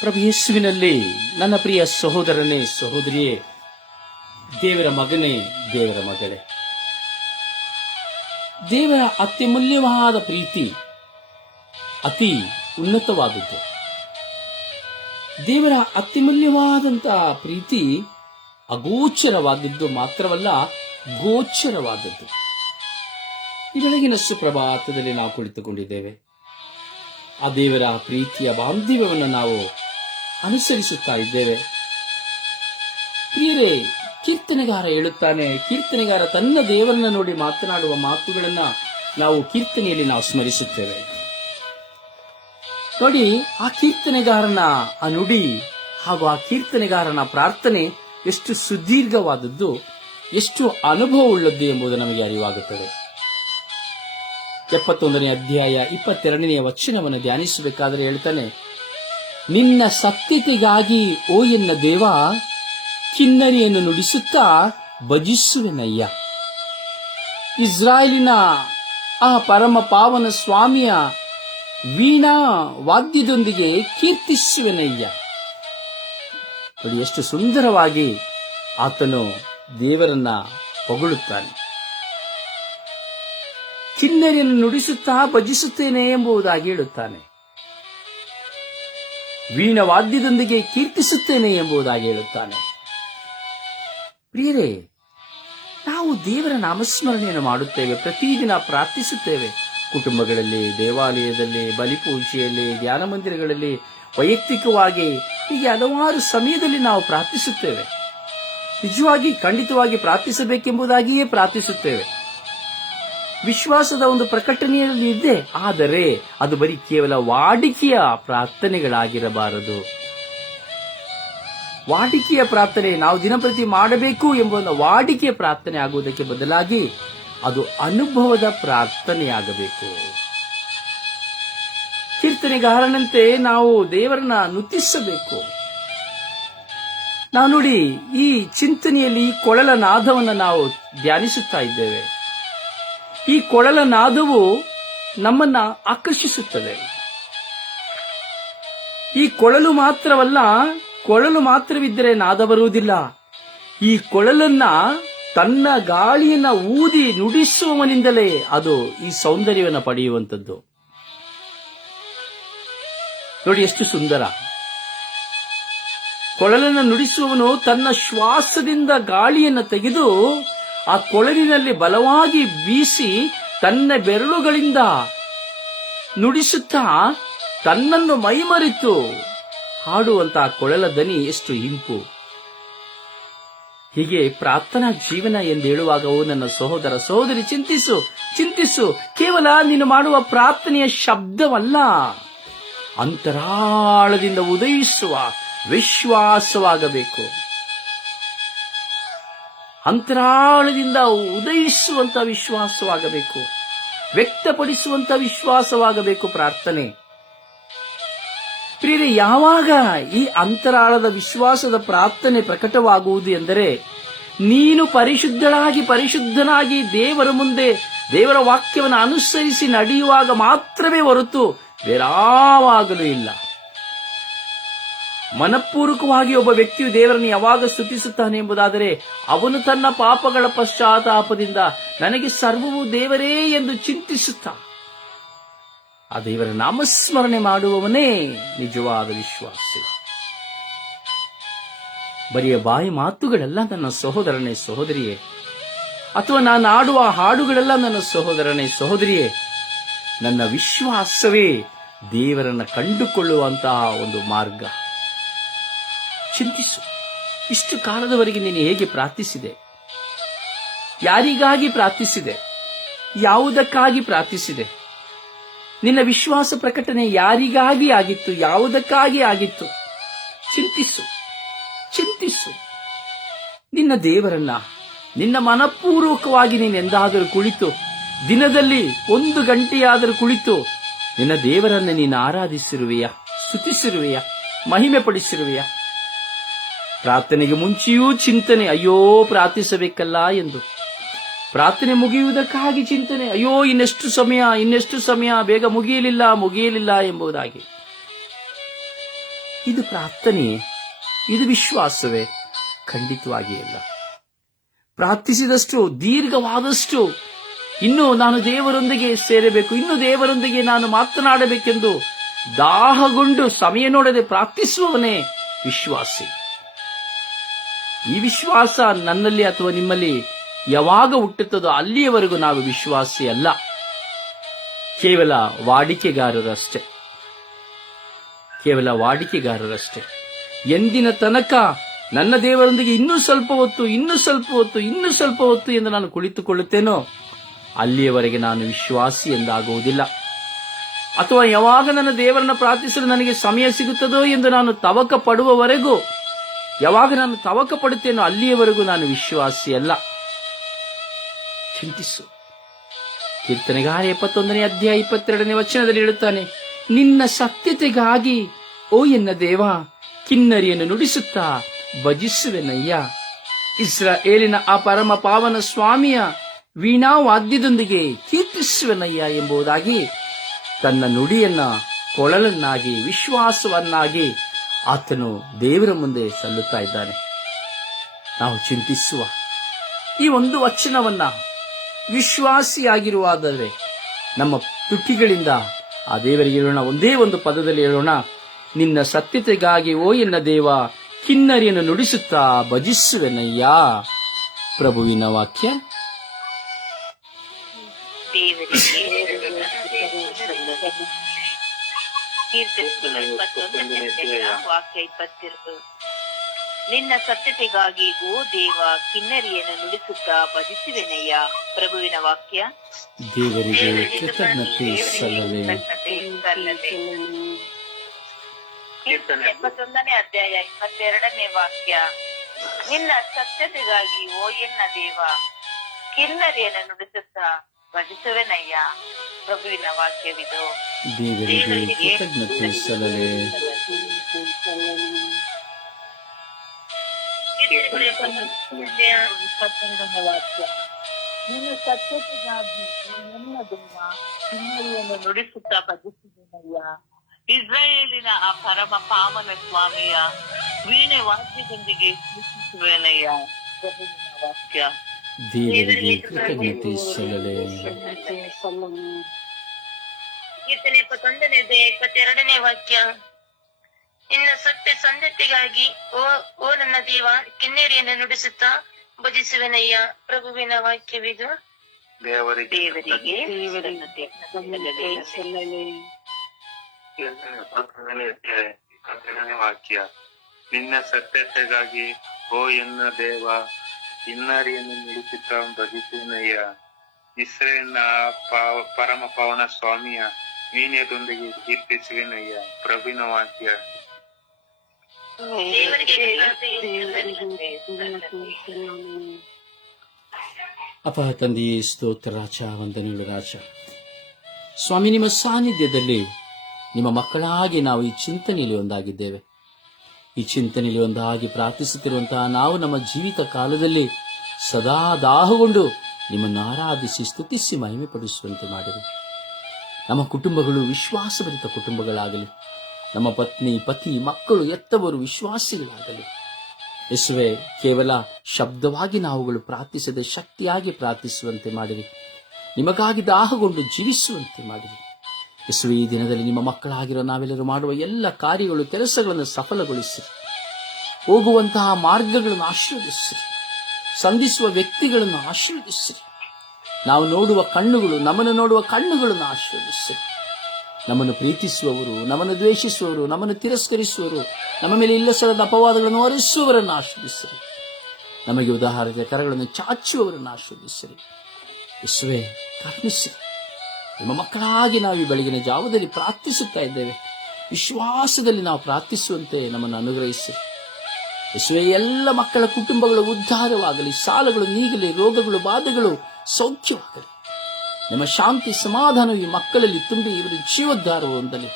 ಪ್ರಭು ಯೇಸುವಿನಲ್ಲಿ ನನ್ನ ಪ್ರಿಯ ಸಹೋದರನೇ, ಸಹೋದರಿಯೇ, ದೇವರ ಮಗನೇ, ದೇವರ ಮಗಳೇ. ದೇವರ ಅತ್ಯಮೂಲ್ಯವಾದ ಪ್ರೀತಿ ಅತಿ ಉನ್ನತವಾದದ್ದು. ದೇವರ ಅತ್ಯಮೂಲ್ಯವಾದಂತಹ ಪ್ರೀತಿ ಅಗೋಚರವಾದದ್ದು ಮಾತ್ರವಲ್ಲ, ಗೋಚರವಾದದ್ದು. ಈ ಸುಪ್ರಭಾತದಲ್ಲಿ ನಾವು ಕುಳಿತುಕೊಂಡಿದ್ದೇವೆ. ಆ ದೇವರ ಪ್ರೀತಿಯ ಬಾಂಧವ್ಯವನ್ನು ನಾವು ಅನುಸರಿಸುತ್ತಾ ಇದ್ದೇವೆ ಪ್ರಿಯರೇ, ಕೀರ್ತನೆಗಾರ ಹೇಳುತ್ತಾನೆ, ಕೀರ್ತನೆಗಾರ ತನ್ನ ದೇವರನ್ನ ನೋಡಿ ಮಾತನಾಡುವ ಮಾತುಗಳನ್ನ ನಾವು ಕೀರ್ತನೆಯಲ್ಲಿ ನಾವು ಸ್ಮರಿಸುತ್ತೇವೆ. ನೋಡಿ, ಆ ಕೀರ್ತನೆಗಾರನ ಆ ನುಡಿ ಹಾಗೂ ಆ ಕೀರ್ತನೆಗಾರನ ಪ್ರಾರ್ಥನೆ ಎಷ್ಟು ಸುದೀರ್ಘವಾದದ್ದು, ಎಷ್ಟು ಅನುಭವವುಳ್ಳದ್ದು ಎಂಬುದು ನಮಗೆ ಅರಿವಾಗುತ್ತದೆ. ಎಪ್ಪತ್ತೊಂದನೇ ಅಧ್ಯಾಯ, ಇಪ್ಪತ್ತೆರಡನೆಯ ವಚನವನ್ನು ಧ್ಯಾನಿಸಬೇಕಾದರೆ ಹೇಳ್ತಾನೆ ನಿನ್ನ ಸತ್ಯತೆಗಾಗಿ, ಓ ಎನ್ನ ದೇವ, ಕಿನ್ನರಿಯನ್ನು ನುಡಿಸುತ್ತಾ ಭಜಿಸುವೆನಯ್ಯ. ಇಸ್ರಾಯೇಲಿನ ಆ ಪರಮ ಪಾವನ ಸ್ವಾಮಿಯ ವೀಣಾ ವಾದ್ಯದೊಂದಿಗೆ ಕೀರ್ತಿಸುವೆನಯ್ಯ. ನೋಡಿ, ಎಷ್ಟು ಸುಂದರವಾಗಿ ಆತನು ದೇವರನ್ನ ಹೊಗಳುತ್ತಾನೆ. ಕಿನ್ನರಿಯನ್ನು ನುಡಿಸುತ್ತಾ ಭಜಿಸುತ್ತೇನೆ ಎಂಬುದಾಗಿ ಹೇಳುತ್ತಾನೆ. ವೀಣ ವಾದ್ಯದೊಂದಿಗೆ ಕೀರ್ತಿಸುತ್ತೇನೆ ಎಂಬುದಾಗಿ ಹೇಳುತ್ತಾನೆ. ಪ್ರಿಯರೇ, ನಾವು ದೇವರ ನಾಮಸ್ಮರಣೆಯನ್ನು ಮಾಡುತ್ತೇವೆ, ಪ್ರತಿದಿನ ಪ್ರಾರ್ಥಿಸುತ್ತೇವೆ. ಕುಟುಂಬಗಳಲ್ಲಿ, ದೇವಾಲಯದಲ್ಲಿ, ಬಲಿಪೂಜೆಯಲ್ಲಿ, ಧ್ಯಾನ ಮಂದಿರಗಳಲ್ಲಿ, ವೈಯಕ್ತಿಕವಾಗಿ ಹೀಗೆ ಹಲವಾರು ಸಮಯದಲ್ಲಿ ನಾವು ಪ್ರಾರ್ಥಿಸುತ್ತೇವೆ. ನಿಜವಾಗಿ ಖಂಡಿತವಾಗಿ ಪ್ರಾರ್ಥಿಸಬೇಕೆಂಬುದಾಗಿಯೇ ಪ್ರಾರ್ಥಿಸುತ್ತೇವೆ. ವಿಶ್ವಾಸದ ಒಂದು ಪ್ರಕಟಣೆಯಲ್ಲಿ ಇದೆ. ಆದರೆ ಅದು ಬರೀ ಕೇವಲ ವಾಡಿಕೆಯ ಪ್ರಾರ್ಥನೆಗಳಾಗಿರಬಾರದು. ವಾಡಿಕೆಯ ಪ್ರಾರ್ಥನೆ ನಾವು ದಿನಪ್ರತಿ ಮಾಡಬೇಕು ಎಂಬ ವಾಡಿಕೆಯ ಪ್ರಾರ್ಥನೆ ಆಗುವುದಕ್ಕೆ ಬದಲಾಗಿ ಅದು ಅನುಭವದ ಪ್ರಾರ್ಥನೆಯಾಗಬೇಕು. ಕೀರ್ತನೆಗಾರನಂತೆ ನಾವು ದೇವರನ್ನ ನುತಿಸಬೇಕು. ನಾವು ನೋಡಿ ಈ ಚಿಂತನೆಯಲ್ಲಿ ಕೊಳಲ ನಾದವನ್ನು ನಾವು ಧ್ಯಾನಿಸುತ್ತಾ ಇದ್ದೇವೆ. ಈ ಕೊಳಲ ನಾದವು ನಮ್ಮನ್ನ ಆಕರ್ಷಿಸುತ್ತದೆ. ಈ ಕೊಳಲು ಮಾತ್ರವಲ್ಲ, ಕೊಳಲು ಮಾತ್ರವಿದ್ದರೆ ನಾದ ಬರುವುದಿಲ್ಲ ಈ ಕೊಳಲನ್ನ ತನ್ನ ಗಾಳಿಯನ್ನ ಊದಿ ನುಡಿಸುವವನಿಂದಲೇ ಅದು ಈ ಸೌಂದರ್ಯವನ್ನು ಪಡೆಯುವಂಥದ್ದು. ನೋಡಿ ಎಷ್ಟು ಸುಂದರ. ಕೊಳಲನ್ನು ನುಡಿಸುವವನು ತನ್ನ ಶ್ವಾಸದಿಂದ ಗಾಳಿಯನ್ನು ತೆಗೆದು ಆ ಕೊಳಲಿನಲ್ಲಿ ಬಲವಾಗಿ ಬೀಸಿ ತನ್ನ ಬೆರಳುಗಳಿಂದ ನುಡಿಸುತ್ತಾ ತನ್ನನ್ನು ಮೈಮರಿತು ಹಾಡುವಂತ ಕೊಳಲ ದನಿ ಎಷ್ಟು ಇಂಪು. ಹೀಗೆ ಪ್ರಾರ್ಥನಾ ಜೀವನ ಎಂದು ಹೇಳುವಾಗ ನನ್ನ ಸಹೋದರ ಸಹೋದರಿ, ಚಿಂತಿಸು ಚಿಂತಿಸು. ಕೇವಲ ನೀನು ಮಾಡುವ ಪ್ರಾರ್ಥನೆಯ ಶಬ್ದವಲ್ಲ. ಅಂತರಾಳದಿಂದ ಉದಯಿಸುವ ವಿಶ್ವಾಸವಾಗಬೇಕು. ಅಂತರಾಳದಿಂದ ಉದಯಿಸುವಂತ ವಿಶ್ವಾಸವಾಗಬೇಕು, ವ್ಯಕ್ತಪಡಿಸುವಂತ ವಿಶ್ವಾಸವಾಗಬೇಕು ಪ್ರಾರ್ಥನೆ. ಪ್ರಿಯರೇ, ಯಾವಾಗ ಈ ಅಂತರಾಳದ ವಿಶ್ವಾಸದ ಪ್ರಾರ್ಥನೆ ಪ್ರಕಟವಾಗುವುದು ಎಂದರೆ, ನೀನು ಪರಿಶುದ್ಧಳಾಗಿ ಪರಿಶುದ್ಧನಾಗಿ ದೇವರ ಮುಂದೆ ದೇವರ ವಾಕ್ಯವನ್ನು ಅನುಸರಿಸಿ ನಡೆಯುವಾಗ ಮಾತ್ರವೇ ಹೊರತು ಬೇರಾವಾಗಲೂ ಇಲ್ಲ. ಮನಪೂರ್ವಕವಾಗಿ ಒಬ್ಬ ವ್ಯಕ್ತಿಯು ದೇವರನ್ನು ಯಾವಾಗ ಸ್ತುತಿಸುತ್ತಾನೆ ಎಂಬುದಾದರೆ ಅವನು ತನ್ನ ಪಾಪಗಳ ಪಶ್ಚಾತ್ತಾಪದಿಂದ ನನಗೆ ಸರ್ವವು ದೇವರೇ ಎಂದು ಚಿಂತಿಸುತ್ತಾ. ಆ ದೇವರ ನಾಮಸ್ಮರಣೆ ಮಾಡುವವನೇ ನಿಜವಾದ ವಿಶ್ವಾಸಿ. ಬರಿಯ ಬಾಯಿ ಮಾತುಗಳೆಲ್ಲ ನನ್ನ ಸಹೋದರನೇ ಸಹೋದರಿಯೇ. ಅಥವಾ ನಾನು ಆಡುವ ಹಾಡುಗಳೆಲ್ಲ ನನ್ನ ಸಹೋದರನೇ ಸಹೋದರಿಯೇ. ನನ್ನ ವಿಶ್ವಾಸವೇ ದೇವರನ್ನ ಕಂಡುಕೊಳ್ಳುವಂತಹ ಒಂದು ಮಾರ್ಗ. ಚಿಂತಿಸು. ಇಷ್ಟು ಕಾಲದವರೆಗೆ ನೀನು ಹೇಗೆ ಪ್ರಾರ್ಥಿಸಿದೆ? ಯಾರಿಗಾಗಿ ಪ್ರಾರ್ಥಿಸಿದೆ? ಯಾವುದಕ್ಕಾಗಿ ಪ್ರಾರ್ಥಿಸಿದೆ? ನಿನ್ನ ವಿಶ್ವಾಸ ಪ್ರಕಟಣೆ ಯಾರಿಗಾಗಿ ಆಗಿತ್ತು? ಯಾವುದಕ್ಕಾಗಿ ಆಗಿತ್ತು? ಚಿಂತಿಸು. ಚಿಂತಿಸು. ನಿನ್ನ ದೇವರನ್ನ, ನಿನ್ನ ಮನಪೂರ್ವಕವಾಗಿ ನೀನೆಂದಾದರೂ ಕುಳಿತು, ದಿನದಲ್ಲಿ ಒಂದು ಗಂಟೆಯಾದರೂ ಕುಳಿತು, ನಿನ್ನ ದೇವರನ್ನ ನೀನು ಆರಾಧಿಸಿರುವೆಯಾ? ಸ್ತುತಿಸಿರುವೆಯಾ? ಮಹಿಮೆ ಪಡಿಸಿರುವೆಯ ಪ್ರಾರ್ಥನೆಗೆ ಮುಂಚೆಯೂ ಚಿಂತನೆ, ಅಯ್ಯೋ, ಪ್ರಾರ್ಥಿಸಬೇಕಲ್ಲ ಎಂದು. ಪ್ರಾರ್ಥನೆ ಮುಗಿಯುವುದಕ್ಕಾಗಿ ಚಿಂತನೆ, ಅಯ್ಯೋ, ಇನ್ನೆಷ್ಟು ಸಮಯ ಇನ್ನೆಷ್ಟು ಸಮಯ, ಬೇಗ ಮುಗಿಯಲಿಲ್ಲ ಮುಗಿಯಲಿಲ್ಲ ಎಂಬುದಾಗಿ. ಇದು ಪ್ರಾರ್ಥನೆ, ಇದು ವಿಶ್ವಾಸವೇ, ಖಂಡಿತವಾಗಿ ಇಲ್ಲ ಪ್ರಾರ್ಥಿಸಿದಷ್ಟು, ದೀರ್ಘವಾದಷ್ಟು, ಇನ್ನು ನಾನು ದೇವರೊಂದಿಗೆ ಸೇರಬೇಕು, ಇನ್ನು ದೇವರೊಂದಿಗೆ ನಾನು ಮಾತನಾಡಬೇಕೆಂದು ದಾಹಗೊಂಡು ಸಮಯ ನೋಡದೆ ಪ್ರಾರ್ಥಿಸುವವನೇ ವಿಶ್ವಾಸಿ. ಈ ವಿಶ್ವಾಸ ನನ್ನಲ್ಲಿ ಅಥವಾ ನಿಮ್ಮಲ್ಲಿ ಯಾವಾಗ ಹುಟ್ಟುತ್ತದೋ ಅಲ್ಲಿಯವರೆಗೂ ನಾವು ವಿಶ್ವಾಸಿ ಅಲ್ಲ. ಕೇವಲ ವಾಡಿಕೆಗಾರರಷ್ಟೇ. ಕೇವಲ ವಾಡಿಕೆಗಾರರಷ್ಟೇ. ಎಂದಿನ ತನಕ ನನ್ನ ದೇವರೊಂದಿಗೆ ಇನ್ನೂ ಸ್ವಲ್ಪ ಹೊತ್ತು, ಇನ್ನೂ ಸ್ವಲ್ಪ ಹೊತ್ತು, ಇನ್ನೂ ಸ್ವಲ್ಪ ಹೊತ್ತು ಎಂದು ನಾನು ಕುಳಿತುಕೊಳ್ಳುತ್ತೇನೋ, ಅಲ್ಲಿಯವರೆಗೆ ನಾನು ವಿಶ್ವಾಸಿ ಎಂದಾಗುವುದಿಲ್ಲ. ಅಥವಾ ಯಾವಾಗ ನನ್ನ ದೇವರನ್ನ ಪ್ರಾರ್ಥಿಸಲು ನನಗೆ ಸಮಯ ಸಿಗುತ್ತದೋ ಎಂದು ನಾನು ತವಕ ಪಡುವವರೆಗೂ ಯಾವಾಗ ನಾನು ತವಕ ಪಡುತ್ತೇನೋ ಅಲ್ಲಿಯವರೆಗೂ ನಾನು ವಿಶ್ವಾಸಿ ಅಲ್ಲ ಚಿಂತಿಸು. ಕೀರ್ತನೆಗಾರ ಎಪ್ಪತ್ತೊಂದನೇ ಅಧ್ಯಾಯ ಇಪ್ಪತ್ತೆರಡನೇ ವಚನದಲ್ಲಿ ಹೇಳುತ್ತಾನೆ, ನಿನ್ನ ಸತ್ಯತೆಗಾಗಿ, ಓ ಎನ್ನ ದೇವ, ಕಿನ್ನರಿಯನ್ನು ನುಡಿಸುತ್ತಾ ಭಜಿಸುವೆನಯ್ಯ. ಇಸ್ರಾಯೇಲಿನ ಆ ಪರಮ ಪಾವನ ಸ್ವಾಮಿಯ ವೀಣಾ ವಾದ್ಯದೊಂದಿಗೆ ಕೀರ್ತಿಸುವೆನಯ್ಯ ಎಂಬುದಾಗಿ ತನ್ನ ನುಡಿಯನ್ನ, ಕೊಳಲನ್ನಾಗಿ, ವಿಶ್ವಾಸವನ್ನಾಗಿ ಆತನು ದೇವರ ಮುಂದೆ ಸಲ್ಲುತ್ತಾ ಇದ್ದಾನೆ. ನಾವು ಚಿಂತಿಸುವ ಈ ಒಂದು ವಚನವನ್ನ ವಿಶ್ವಾಸಿಯಾಗಿರುವಾದರೆ ನಮ್ಮ ತುಟಿಗಳಿಂದ ಆ ದೇವರಿಗೆ ಹೇಳೋಣ ಒಂದೇ ಒಂದು ಪದದಲ್ಲಿ ಹೇಳೋಣ. ನಿನ್ನ ಸತ್ಯತೆಗಾಗಿ ಓ ಎನ್ನ ದೇವ, ಕಿನ್ನರಿಯನ್ನು ನುಡಿಸುತ್ತಾ ಭಜಿಸುವೆನಯ್ಯ. ಪ್ರಭುವಿನ ವಾಕ್ಯ. ಕೀರ್ತನೆ ಇಪ್ಪತ್ತೊಂದನೇ ಅಧ್ಯಾಯ ವಾಕ್ಯ ಇಪ್ಪತ್ತೆರಡು ನಿನ್ನ ಸತ್ಯತೆಗಾಗಿ ಓ ದೇವ ಕಿನ್ನರಿಯನ್ನು ನುಡಿಸುತ್ತಾ ಭಜಿಸುವೆನಯ್ಯ ಪ್ರಭುವಿನ ವಾಕ್ಯ. ದೇವರಿಗೆ ಕೃತಜ್ಞತೆ ಸಲ್ಲವೇ. ಸಲ್ಲದೆ. ಕೀರ್ತನೆ ಎಪ್ಪತ್ತೊಂದನೇ ಅಧ್ಯಾಯ ಇಪ್ಪತ್ತೆರಡನೇ ವಾಕ್ಯ. ನಿನ್ನ ಸತ್ಯತೆಗಾಗಿ ಓ ಎನ್ನ ದೇವ ಕಿನ್ನರಿಯನ್ನು ನುಡಿಸುತ್ತಾ ಭಜಿಸುವೆನಯ್ಯ ಪ್ರಭುವಿನ ವಾಕ್ಯವಿದು. ದೇವರಿಗೆ ಕೃತಜ್ಞತೆ ವಾಕ್ಯ ನೀನು ಸತ್ಯತೆಗಾಗಿ ನನ್ನ ದೇವ ನುಡಿಸುತ್ತಾ ಭಜಿಸಿದನಯ್ಯ ಇಸ್ರಾಯೇಲಿನ ಆ ಪರಮ ಪಾವನ ಸ್ವಾಮಿಯ ವೀಣೆ ವಾದ್ಯದೊಂದಿಗೆ ಸೃಷ್ಟಿಸುವೆನಯ್ಯ ಪ್ರಭುವಿನ ವಾಕ್ಯ. ದೇವರಿಗೆ ಕೃತಜ್ಞತೆ ಸಲ್ಲಲೆ ಕೀರ್ತನೆ ಇಪ್ಪತ್ತೊಂದನೇ ಇಪ್ಪತ್ತೆರಡನೇ ವಾಕ್ಯ ನಿನ್ನ ಸತ್ಯ ಸಂಧತೆಗಾಗಿ ಓ ಓ ನನ್ನ ದೇವ ಕಿನ್ನೇರಿಯನ್ನು ನುಡಿಸುತ್ತಾ ಭಜಿಸುವೆನಯ್ಯ ಪ್ರಭುವಿನ ವಾಕ್ಯವಿದು ದೇವರಿಗೆ ದೇವರಿಗೆ ಇಪ್ಪತ್ತೆರಡನೇ ವಾಕ್ಯ ನಿನ್ನ ಸತ್ಯತೆಗಾಗಿ ಓ ಎನ್ನ ದೇವ ಕಿನ್ನರಿಯನ್ನು ಒಂದು ಭಜಿಸುನಯ್ಯ ಇಸ್ರೇಲ್ನ ಪಾವ ಪರಮ ಪವನ ಸ್ವಾಮಿಯ ವೀಣ್ಯದೊಂದಿಗೆ ಕೀರ್ತಿಸುವೆನಯ್ಯ ಪ್ರಭುವಿನ ವಾಕ್ಯ ಅಪ ತಂದೆಯೇ ಸ್ತೋತ್ರ ರಾಜ ವಂದನೆಗಳು ರಾಜ. ಸ್ವಾಮಿ ನಿಮ್ಮ ಸಾನ್ನಿಧ್ಯದಲ್ಲಿ ನಿಮ್ಮ ಮಕ್ಕಳಾಗಿ ನಾವು ಈ ಚಿಂತನೆಯಲ್ಲಿ ಒಂದಾಗಿದ್ದೇವೆ. ಈ ಚಿಂತನೆಯಲ್ಲಿ ಒಂದಾಗಿ ಪ್ರಾರ್ಥಿಸುತ್ತಿರುವಂತಹ ನಾವು ನಮ್ಮ ಜೀವಿತ ಕಾಲದಲ್ಲಿ ಸದಾ ದಾಹಗೊಂಡು ನಿಮ್ಮನ್ನು ಆರಾಧಿಸಿ ಸ್ತುತಿಸಿ ಮಹಿಮೆ ಪಡಿಸುವಂತೆ ಮಾಡಿರಿ. ನಮ್ಮ ಕುಟುಂಬಗಳು ವಿಶ್ವಾಸಭರಿತ ಕುಟುಂಬಗಳಾಗಲಿ, ನಮ್ಮ ಪತ್ನಿ, ಪತಿ, ಮಕ್ಕಳು ಎತ್ತವರು ವಿಶ್ವಾಸಿಗಳಾಗಲಿ, ಯೇಸುವೆ, ಕೇವಲ ಶಬ್ದವಾಗಿ ನಾವುಗಳು ಪ್ರಾರ್ಥಿಸದೆ ಶಕ್ತಿಯಾಗಿ ಪ್ರಾರ್ಥಿಸುವಂತೆ ಮಾಡಿರಿ. ನಿಮಗಾಗಿ ದಾಹಗೊಂಡು ಜೀವಿಸುವಂತೆ ಮಾಡಿರಿ. ಯೇಸುವೆ ದಿನದಲ್ಲಿ ನಿಮ್ಮ ಮಕ್ಕಳಾಗಿರೋ ನಾವೆಲ್ಲರೂ ಮಾಡುವ ಎಲ್ಲ ಕಾರ್ಯಗಳು, ಕೆಲಸಗಳನ್ನು ಸಫಲಗೊಳಿಸಿ ಹೋಗುವಂತಹ ಮಾರ್ಗಗಳನ್ನು ಆಶೀರ್ವದಿಸಿರಿ. ಸಂಧಿಸುವ ವ್ಯಕ್ತಿಗಳನ್ನು ಆಶೀರ್ವದಿಸಿರಿ. ನಾವು ನೋಡುವ ಕಣ್ಣುಗಳು, ನಮ್ಮನ್ನು ನೋಡುವ ಕಣ್ಣುಗಳನ್ನು ಆಶೀರ್ವದಿಸಿರಿ. ನಮ್ಮನ್ನು ಪ್ರೀತಿಸುವವರು, ನಮ್ಮನ್ನು ದ್ವೇಷಿಸುವವರು, ನಮ್ಮನ್ನು ತಿರಸ್ಕರಿಸುವವರು, ನಮ್ಮ ಮೇಲೆ ಇಲ್ಲಸರದ ಅಪವಾದಗಳನ್ನು ಹೊರಿಸುವವರನ್ನು ಆಶ್ರಯಿಸಿರಿ ನಮಗೆ ಉದಾಹರಣೆ ಕರಗಳನ್ನು ಚಾಚುವವರನ್ನು ಆಶ್ರಯಿಸಿರಿ ಯಶುವೆ ಕರುಣಿಸಿರಿ. ನಿಮ್ಮ ಮಕ್ಕಳಾಗಿ ನಾವು ಈ ಬೆಳಗಿನ ಜಾವದಲ್ಲಿ ಪ್ರಾರ್ಥಿಸುತ್ತಾ ಇದ್ದೇವೆ. ವಿಶ್ವಾಸದಲ್ಲಿ ನಾವು ಪ್ರಾರ್ಥಿಸುವಂತೆ ನಮ್ಮನ್ನು ಅನುಗ್ರಹಿಸಿ. ಯಶುವೆ ಎಲ್ಲ ಮಕ್ಕಳ ಕುಟುಂಬಗಳು ಉದ್ಧಾರವಾಗಲಿ ಸಾಲಗಳು ನೀಗಲಿ ರೋಗಗಳು ಬಾಧೆಗಳು ಸೌಖ್ಯವಾಗಲಿ. ನಿಮ್ಮ ಶಾಂತಿ ಸಮಾಧಾನ ಈ ಮಕ್ಕಳಲ್ಲಿ ತುಂಬಿ ಇವರ ಜೀವೋದ್ಧಾರ ಹೊಂದಲಿ.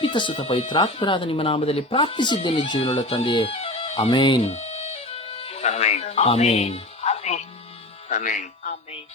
ಪಿತಸುತ ಪವಿತ್ರಾತ್ಮರಾದ ನಿಮ್ಮ ನಾಮದಲ್ಲಿ ಪ್ರಾರ್ಥಿಸಿದ್ದೇನೆ ಜೀವನಗಳ ತಂದೆಯೇ. Amen amen amen amen amen.